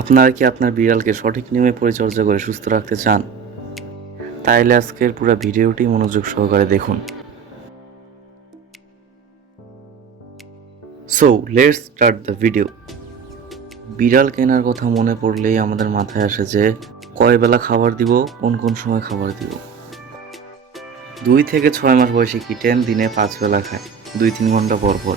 আপনারা কি আপনার বিড়ালকে সঠিক নিয়মে পরিচর্যা করে সুস্থ রাখতে চান? তাইলে আজকের পুরো ভিডিওটি মনোযোগ সহকারে দেখুন। So let's start the video. বিড়াল কেনার কথা মনে পড়লেই আমাদের মাথায় আসে যে কয় বেলা খাবার দিব, কোন কোন সময় খাবার দিব। 2 থেকে 6 মাস বয়সী কিটেন দিনে 5 বেলা খায়, 2-3 ঘন্টা পর পর,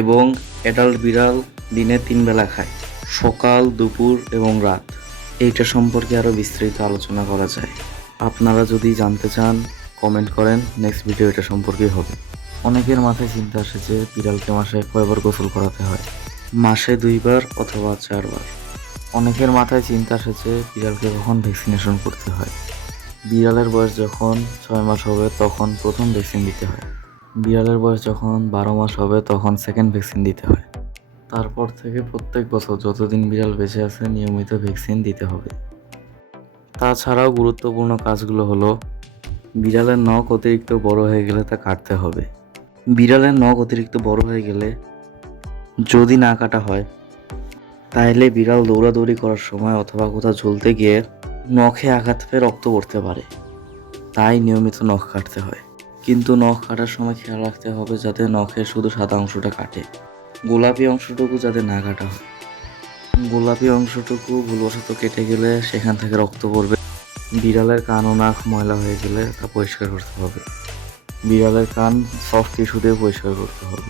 এবং অ্যাডাল্ট বিড়াল দিনে 3 বেলা খায়, সকাল, দুপুর এবং রাত। এইটা সম্পর্কে আরও বিস্তারিত আলোচনা করা যায়। আপনারা যদি জানতে চান কমেন্ট করেন, নেক্সট ভিডিও এটা সম্পর্কেই হবে। অনেকের মাথায় চিন্তা আসে যে বিড়ালকে মাসে কয়বার গোসল করাতে হয়, মাসে 2 বার অথবা 4 বার। অনেকের মাথায় চিন্তা আসে যে বিড়ালকে কখন ভ্যাকসিনেশন করতে হয়। বিড়ালের বয়স যখন 6 মাস হবে তখন প্রথম ভ্যাকসিন দিতে হয়। বিড়ালের বয়স যখন 12 মাস হবে তখন সেকেন্ড ভ্যাকসিন দিতে হয়। তারপর থেকে প্রত্যেক বছর যতদিন বিড়াল বেঁচে আছে নিয়মিত ভ্যাকসিন দিতে হবে। তাছাড়াও গুরুত্বপূর্ণ কাজগুলো হলো বিড়ালের নখ অতিরিক্ত বড় হয়ে গেলে তা কাটতে হবে। বিড়ালের নখ অতিরিক্ত বড় হয়ে গেলে যদি না কাটা হয় তাহলে বিড়াল দৌড়াদৌড়ি করার সময় অথবা কোথাও ঝুলতে গিয়ে নখে আঘাত পেয়ে রক্ত পড়তে পারে, তাই নিয়মিত নখ কাটতে হয়। কিন্তু নখ কাটার সময় খেয়াল রাখতে হবে যাতে নখের শুধু সাদা অংশটা কাটে, গোলাপি অংশটুকু যাতে না কাটা হয়। গোলাপি অংশটুকু ভুলবশত কেটে গেলে সেখান থেকে রক্ত পড়বে। বিড়ালের কান ও নাক ময়লা হয়ে গেলে তা পরিষ্কার করতে হবে। বিড়ালের কান সফট টিস্যু দিয়ে পরিষ্কার করতে হবে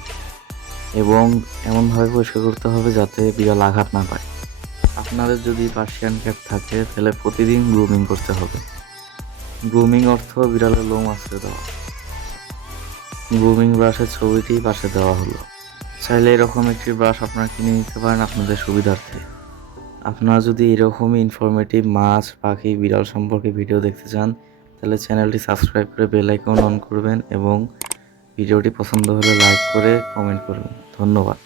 এবং এমনভাবে পরিষ্কার করতে হবে যাতে বিড়াল আঘাত না পায়। আপনাদের যদি পার্সিয়ান ক্যাট থাকে তাহলে প্রতিদিন গ্রুমিং করতে হবে। গ্রুমিং অর্থ বিড়ালের লোম আঁচড়ে দেওয়া। গ্রুমিং ব্রাশের ছবিটি পাশে দেওয়া হলো। চাইলে এরকম একটি ব্রাশ আপনারা কিনে নিতে পারেন আপনাদের সুবিধার্থে। আপনারা যদি এরকমই ইনফরমেটিভ মাছ, পাখি, বিড়াল সম্পর্কে ভিডিও দেখতে চান তাহলে চ্যানেলটি সাবস্ক্রাইব করে বেল আইকন অন করবেন এবং ভিডিওটি পছন্দ হলে লাইক করে কমেন্ট করবেন। ধন্যবাদ।